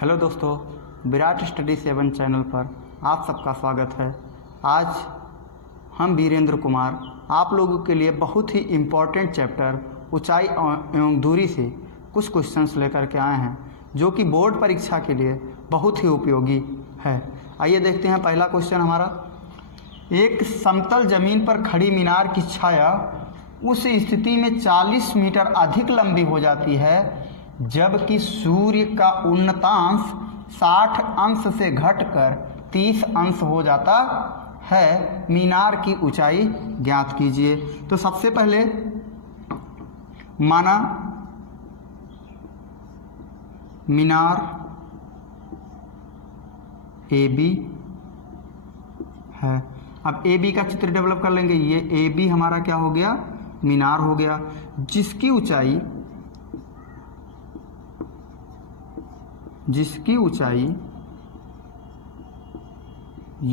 Hello दोस्तों, Virat study 7 channel पर आप सबका स्वागत है। आज हम वीरेंद्र कुमार आप लोगों के लिए बहुत ही इम्पोर्टेंट चैप्टर ऊंचाई एवं दूरी से कुछ क्वेश्चंस लेकर के आए हैं जो कि बोर्ड परीक्षा के लिए बहुत ही उपयोगी है। आइए देखते हैं पहला क्वेश्चन हमारा। एक समतल जमीन पर खड़ी मीनार की छाया उस स्थिति में 40 मीटर अधिक लंबी हो जाती है जबकि सूर्य का उन्नतांश 60 अंश से घटकर 30 अंश हो जाता है। मीनार की ऊंचाई ज्ञात कीजिए। तो सबसे पहले माना मीनार AB है। अब AB का चित्र डेवलप कर लेंगे। ये AB हमारा क्या हो गया? मीनार हो गया, जिसकी ऊंचाई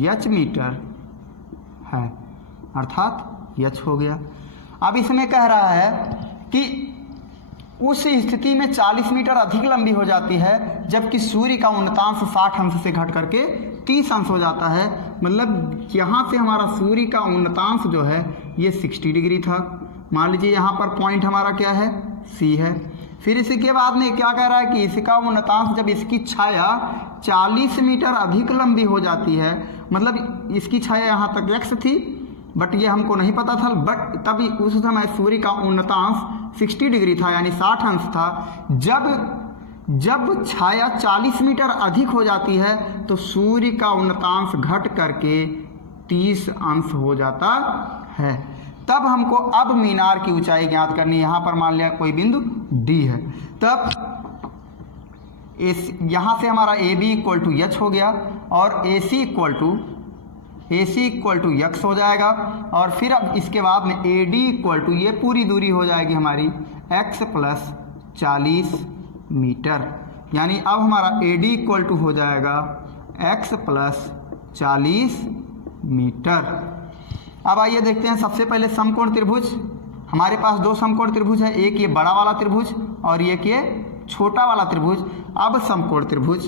h मीटर है, अर्थात h हो गया। अब इसमें कह रहा है कि उस स्थिति में 40 मीटर अधिक लंबी हो जाती है जबकि सूर्य का उन्नतांश 60 अंश से घट करके 30 अंश हो जाता है। मतलब यहाँ से हमारा सूर्य का उन्नतांश जो है ये 60 डिग्री था। मान लीजिए यहाँ पर पॉइंट हमारा क्या है? C है। फिर इसके बाद में क्या कह रहा है कि इसका उन्नतांश जब इसकी छाया 40 मीटर अधिक लंबी हो जाती है, मतलब इसकी छाया यहाँ तक x थी, बट ये हमको नहीं पता था, बट तभी उस समय सूर्य का उन्नतांश 60 डिग्री था, यानी 60 अंश था। जब छाया 40 मीटर अधिक हो जाती है तो सूर्य का उन्नतांश घट करके 30 अंश हो जाता है। तब हमको अब मीनार की ऊंचाई ज्ञात करनी है। यहाँ पर मान लिया कोई बिंदु D है, तब यहाँ से हमारा AB इक्वल टू H हो गया और AC इक्वल टू x हो जाएगा। और फिर अब इसके बाद में AD इक्वल टू ये पूरी दूरी हो जाएगी हमारी x प्लस 40 मीटर, यानी अब हमारा AD इक्वल टू हो जाएगा x प्लस 40 मीटर। अब आइए देखते हैं सबसे पहले समकोण त्रिभुज। हमारे पास दो समकोण त्रिभुज है, एक ये बड़ा वाला त्रिभुज और एक ये छोटा वाला त्रिभुज। अब समकोण त्रिभुज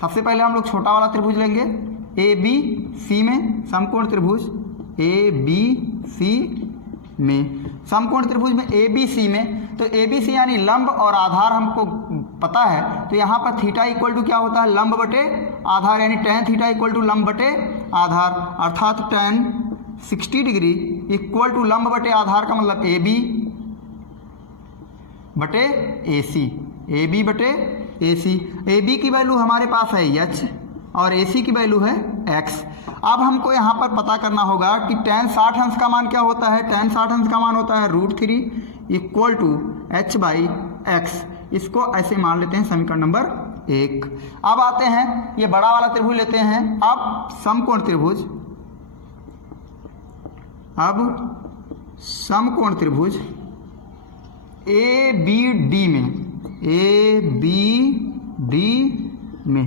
सबसे पहले हम लोग छोटा वाला त्रिभुज लेंगे। ABC में समकोण त्रिभुज ABC में समकोण त्रिभुज में ABC में, तो ABC यानी लंब और आधार हमको पता है, तो यहाँ पर थीटा इक्वल टू क्या होता है? लंब बटे आधार, यानी tan थीटा इक्वल टू लंब बटे आधार, अर्थात tan 60 डिग्री इक्वल टू लंब बटे आधार का मतलब AB बटे AC, AB बटे AC। AB की वैल्यू हमारे पास है h और AC की वैल्यू है x। अब हमको यहाँ पर पता करना होगा कि tan 60 अंश का मान क्या होता है? tan 60 अंश का मान होता है √3 equal to h by x। इसको ऐसे मान लेते हैं समीकरण नंबर 1। अब आते हैं ये बड़ा वाला त्रिभुज लेते हैं। अब समकोण त्रिभुज ABD में,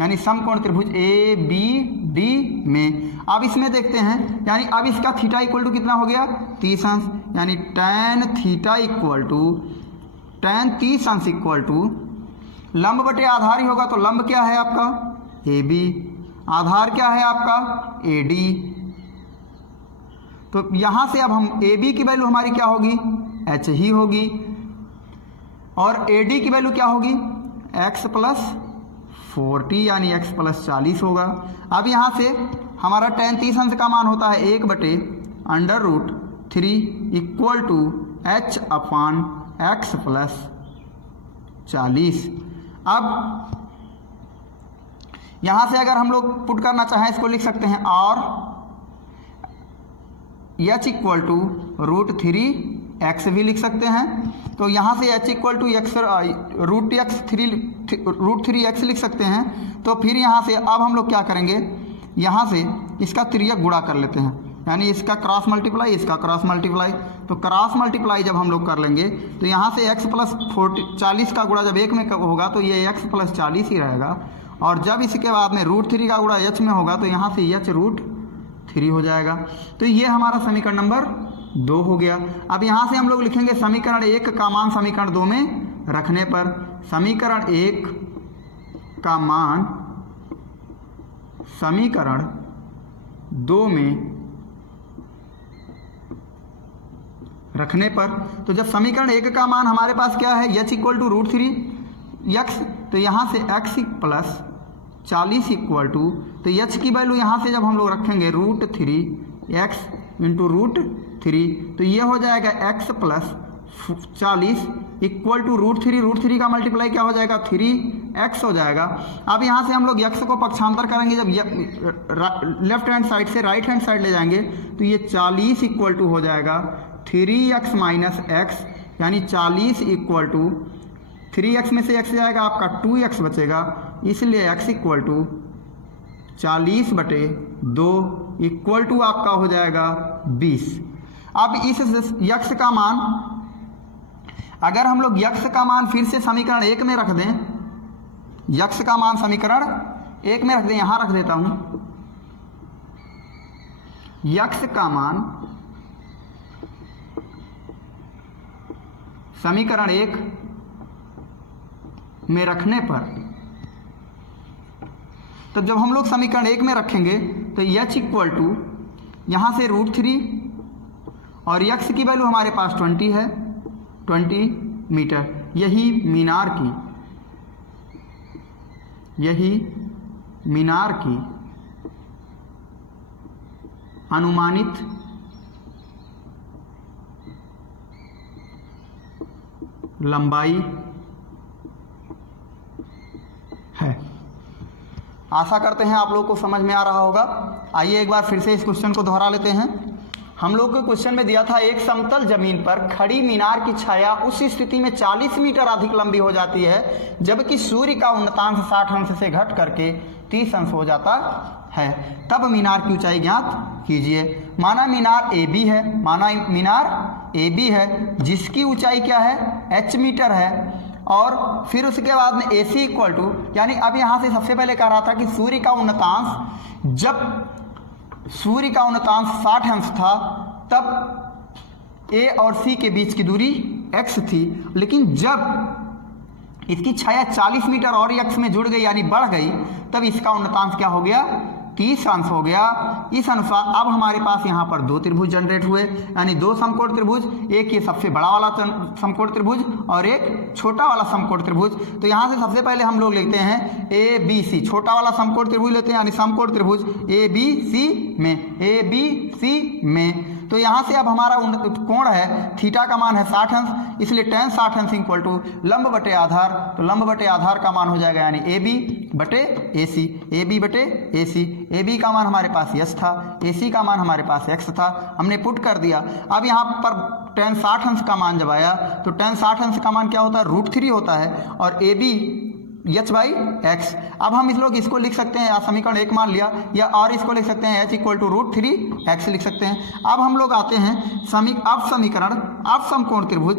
यानी समकोण त्रिभुज ABD में। अब इसमें देखते हैं, यानी अब इसका थीटा इक्वल टू कितना हो गया? 30 अंश, यानी tan theta equal to tan 30 अंश इक्वल टू लंब बटे आधार ही होगा, तो लंब क्या है आपका? AB, आधार क्या है आपका? AD। तो यहाँ से अब हम AB की वैल्यू हमारी क्या होगी? h ही होगी, और AD की वैल्यू क्या होगी? x प्लस 40, यानी x प्लस 40 होगा। अब यहाँ से हमारा tan 30 अंश का मान होता है 1 बटे √3 equal to h upon x plus 40। अब यहाँ से अगर हम लोग पुट करना चाहें इसको लिख सकते हैं, और h इक्वल टू √3x भी लिख सकते हैं। तो यहाँ से h equal to x √3x लिख सकते हैं। तो फिर यहाँ से अब हम लोग क्या करेंगे? यहाँ से इसका तिर्यक गुणा कर लेते हैं, यानी इसका क्रॉस मल्टीप्लाई, इसका क्रॉस मल्टीप्लाई। तो क्रॉस मल्टीप्लाई जब हम लोग कर लेंगे तो यहाँ से x प्लस 40 का गुणा जब एक में होगा तो ये x प्लस 40 ही रहेगा, और जब इसके बाद में √3 का गुणा h में होगा तो यहाँ से h √3 हो जाएगा। तो ये हमारा समीकरण नंबर 2 हो गया। अब यहाँ से हम लोग लिखेंगे समीकरण 1 का मान समीकरण 2 में रखने पर, समीकरण 1 का मान समीकरण 2 में रखने पर, तो जब समीकरण 1 का मान हमारे पास क्या है, h इक्वल टू √3x, तो यहाँ से x प्लस 40 इक्वल टू, तो h की वैल्यू यहाँ से जब हम लोग रखेंगे √3x इंटू √3, तो ये हो जाएगा x प्लस 40 इक्वल टू √3 का मल्टीप्लाई क्या हो जाएगा 3x हो जाएगा। अब यहाँ से हम लोग x को पक्षांतर करेंगे, जब लेफ्ट हैंड साइड से राइट हैंड साइड ले जाएंगे तो ये 40 इक्वल टू हो जाएगा 3x माइनस x, यानी 40 इक्वल टू 3x में से x जाएगा आपका 2x बचेगा, इसलिए x equal to 40/2 equal to आपका हो जाएगा 20। अब इस x का मान, अगर हम लोग x का मान फिर से समीकरण 1 में रख दें, x का मान समीकरण 1 में रख दें, यहाँ रख देता हूँ, x का मान समीकरण 1 में रखने पर, तो जब हम लोग समीकरण 1 में रखेंगे तो h इक्वल टू यहाँ से √3 और x की वैल्यू हमारे पास 20 है, 20 मीटर, यही मीनार की अनुमानित लंबाई है। आशा करते हैं आप लोगों को समझ में आ रहा होगा। आइए एक बार फिर से इस क्वेश्चन को दोहरा लेते हैं। हम लोग को क्वेश्चन में दिया था एक समतल जमीन पर खड़ी मीनार की छाया उस स्थिति में 40 मीटर अधिक लंबी हो जाती है जबकि सूर्य का उन्नतांश 60 अंश से घट करके 30 अंश हो जाता है, तब मीनार की ऊंचाई ज्ञात कीजिए। माना मीनार ए बी है जिसकी ऊंचाई क्या है h मीटर है, और फिर उसके बाद में AC इक्वल टू, यानी अब यहाँ से सबसे पहले कह रहा था कि सूर्य का उन्नतांश, जब सूर्य का उन्नतांश 60 अंश था तब A और C के बीच की दूरी x थी, लेकिन जब इसकी छाया 40 मीटर और x में जुड़ गई यानी बढ़ गई, तब इसका उन्नतांश क्या हो गया 30 अंश हो गया। इस अनुसार अब हमारे पास यहाँ पर 2 त्रिभुज जनरेट हुए, यानी 2 समकोण त्रिभुज, एक ये सबसे बड़ा वाला समकोण त्रिभुज और एक छोटा वाला समकोण त्रिभुज। तो यहाँ से सबसे पहले हम लोग लेते हैं ABC, छोटा वाला समकोण त्रिभुज लेते हैं, यानी समकोण त्रिभुज ABC में। तो यहाँ से अब हमारा कोण है, थीटा का मान है 60 अंश, इसलिए tan 60 अंश इक्वल टू लंब बटे आधार, तो लंब बटे आधार का मान हो जाएगा यानी AB/AC, AB/AC। AB का मान हमारे पास यस था, AC का मान हमारे पास x था, हमने पुट कर दिया। अब यहाँ पर tan 60 अंश का मान जब आया तो tan 60 अंश का मान क्या होता है √3 होता है, और AB h/x। अब हम इसको लिख सकते हैं, समीकरण 1 मान लिया, या और इसको लिख सकते हैं h इक्वल टू √3x लिख सकते हैं। अब हम लोग आते हैं अब समकोण त्रिभुज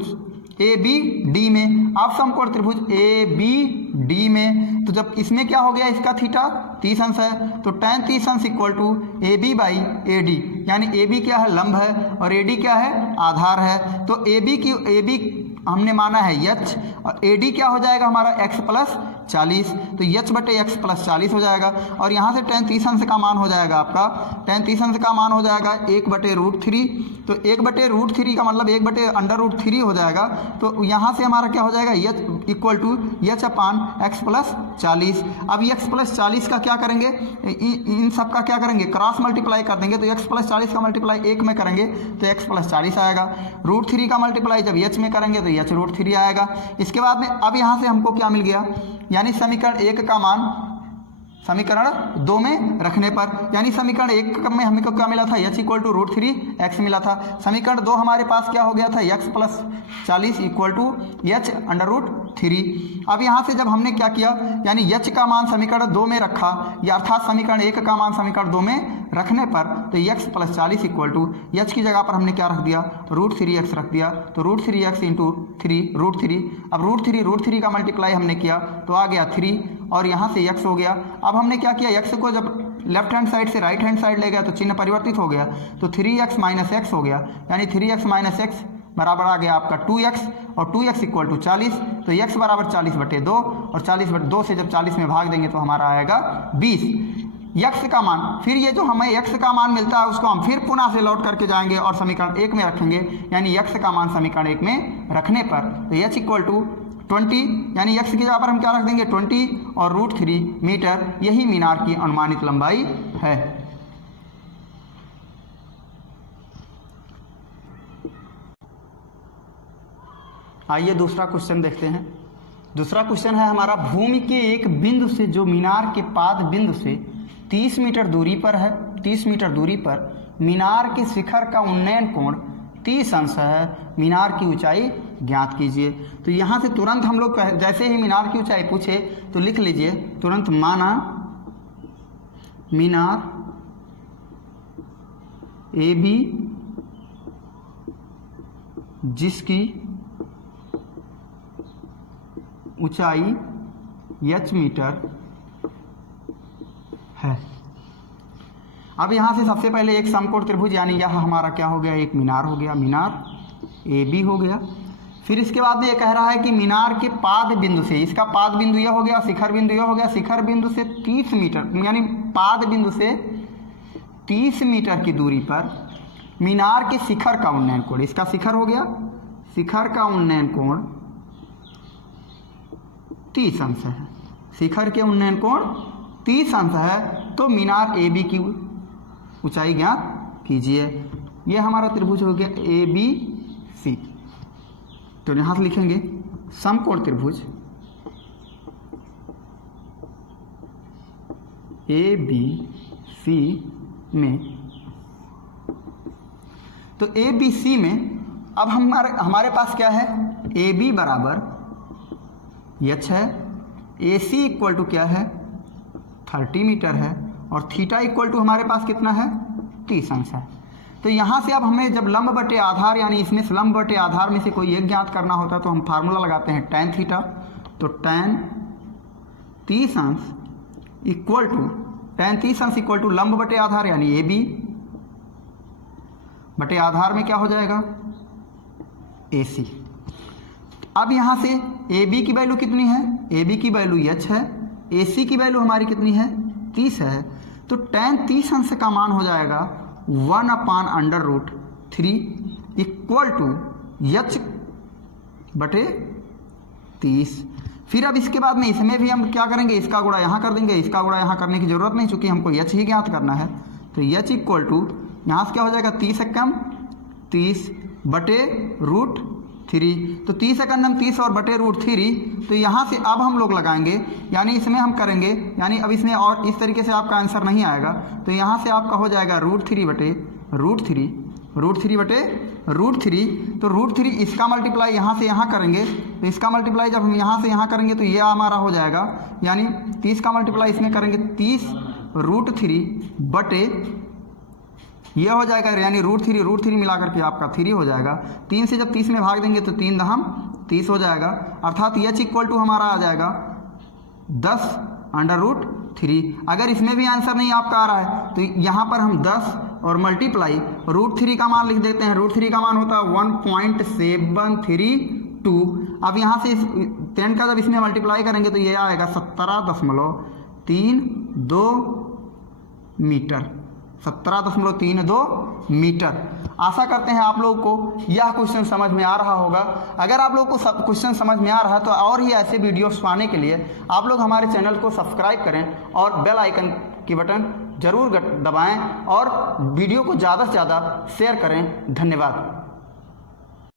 ABD में, अब समकोण त्रिभुज ABD में, तो जब इसमें क्या हो गया, इसका थीटा 30 अंश है, तो tan 30 अंश इक्वल टू AB/AD, यानी AB क्या है लंब है और AD क्या है आधार है। तो AB हमने माना है h, और AD क्या हो जाएगा हमारा x प्लस 40, तो h/x प्लस 40 हो जाएगा। और यहाँ से tan 30 अंश का मान हो जाएगा आपका, tan 30 अंश का मान हो जाएगा 1/√3, तो 1/√3 का मतलब 1/√3 हो जाएगा। तो यहाँ से हमारा क्या हो जाएगा h equal to h/x plus 40। अब x प्लस 40 का क्या करेंगे, इन सब का क्या करेंगे, क्रॉस मल्टीप्लाई कर देंगे, तो x प्लस 40 का मल्टीप्लाई 1 में करेंगे तो x प्लस 40 आएगा। √3 का मल्टीप्लाई जब h में करेंगे तो h√3 आएगा। इसके बाद में अब यहाँ से हमको क्या मिल गया, यानी समीकरण 1 का मान समीकरण 2 में रखने पर, यानी समीकरण 1 में हमें को क्या मिला था h इक्वल टू √3x मिला था। समीकरण 2 हमारे पास क्या हो गया था x plus 40 equal to h/√3। अब यहाँ से जब हमने क्या किया, यानी h का मान समीकरण 2 में रखा, या अर्थात समीकरण 1 का मान समीकरण 2 में रखने पर, तो x plus 40 equal to h की जगह पर हमने क्या रख दिया √3x रख दिया, तो √3x इंटू 3 √3। अब √3 का मल्टीप्लाई हमने किया तो आ गया 3, और यहाँ से x हो गया। अब हमने क्या किया, x को जब लेफ्ट हैंड साइड से राइट हैंड साइड ले गया तो चिन्ह परिवर्तित हो गया, तो 3x माइनस एक्स हो गया, यानी 3x माइनस एक्स बराबर आ गया आपका 2x, और 2x इक्वल टू 40, तो x बराबर 40/2, और 40/2 से जब 40 में भाग देंगे तो हमारा आएगा 20। x का मान, फिर ये जो हमें x का मान मिलता है उसको हम फिर पुनः से लौट करके जाएंगे और समीकरण 1 में रखेंगे, यानी x का मान समीकरण 1 में रखने पर तो h इक्वल टू 20, यानी x की जगह पर हम क्या रख देंगे 20 और √3 मीटर, यही मीनार की अनुमानित लंबाई है। आइए दूसरा क्वेश्चन देखते हैं। दूसरा क्वेश्चन है हमारा, भूमि के एक बिंदु से जो मीनार के पाद बिंदु से 30 मीटर दूरी पर है, 30 मीटर दूरी पर मीनार के शिखर का उन्नयन कोण 30 अंश है, मीनार की ऊंचाई ज्ञात कीजिए। तो यहाँ से तुरंत हम लोग जैसे ही मीनार की ऊंचाई पूछे तो लिख लीजिए तुरंत, माना मीनार AB जिसकी ऊंचाई h मीटर है। अब यहाँ से सबसे पहले एक समकोण त्रिभुज, यानी यह हमारा क्या हो गया, एक मीनार हो गया, मीनार AB हो गया। फिर इसके बाद में ये कह रहा है कि मीनार के पाद बिंदु से, इसका पाद बिंदु यह हो गया, शिखर बिंदु यह हो गया, शिखर बिंदु से 30 मीटर, यानी पाद बिंदु से 30 मीटर की दूरी पर मीनार के शिखर का उन्नयन कोण, इसका शिखर हो गया, शिखर का उन्नयन कोण 30 अंश है, शिखर के उन्नयन कोण 30 अंश है, तो मीनार AB की ऊंचाई ज्ञात कीजिए। यह हमारा त्रिभुज हो गया ABC। तो यहाँ से लिखेंगे समकोण त्रिभुज ABC में, तो ABC में अब हमारे पास क्या है, AB बराबर h है, AC इक्वल टू क्या है 30 मीटर है, और थीटा इक्वल टू हमारे पास कितना है 30 अंश है। तो यहाँ से अब हमें जब लंब बटे आधार, यानी इसमें से लंब बटे आधार में से कोई एक ज्ञात करना होता है तो हम फार्मूला लगाते हैं tan थीटा। तो tan 30 अंश इक्वल टू लंब बटे आधार यानी AB बटे आधार में क्या हो जाएगा AC। अब यहाँ से AB की वैल्यू कितनी है, AB की वैल्यू h है, AC की वैल्यू हमारी कितनी है 30 है, तो tan 30 अंश का मान हो जाएगा 1/√3 इक्वल टू h बटे 30। फिर अब इसके बाद में इसमें भी हम क्या करेंगे, इसका गुणा यहाँ कर देंगे, इसका गुणा यहाँ करने की जरूरत नहीं, चूंकि हमको h ही ज्ञात करना है। तो h इक्वल टू यहाँ से क्या हो जाएगा 30 एकम 30 बटे √3, तो 30 एकम 30 और बटे √3। तो यहाँ से अब हम लोग लगाएंगे, यानी इसमें हम करेंगे, यानी अब इसमें और इस तरीके से आपका आंसर नहीं आएगा, तो यहाँ से आपका हो जाएगा √3 बटे √3 तो √3 इसका मल्टीप्लाई यहाँ से यहाँ करेंगे, तो इसका मल्टीप्लाई जब हम यहाँ से यहाँ करेंगे तो ये हमारा हो जाएगा, यानी 30 का मल्टीप्लाई इसमें करेंगे 30 √3 बटे ये हो जाएगा, यानी √3 मिला करके आपका 3 हो जाएगा। 3 से जब 30 में भाग देंगे तो 3 दहम 30 हो जाएगा, अर्थात h इक्वल टू हमारा आ जाएगा 10/√3। अगर इसमें भी आंसर नहीं आपका आ रहा है तो यहाँ पर हम 10 और मल्टीप्लाई √3 का मान लिख देते हैं। √3 का मान होता है 1.732। अब यहाँ से 10 का जब इसमें मल्टीप्लाई करेंगे तो ये आएगा 17.32 मीटर, 17.32 मीटर। आशा करते हैं आप लोगों को यह क्वेश्चन समझ में आ रहा होगा। अगर आप लोगों को क्वेश्चन समझ में आ रहा है तो और ही ऐसे वीडियोस पाने के लिए आप लोग हमारे चैनल को सब्सक्राइब करें और बेल आइकन की बटन जरूर दबाएं और वीडियो को ज़्यादा से ज़्यादा शेयर करें। धन्यवाद।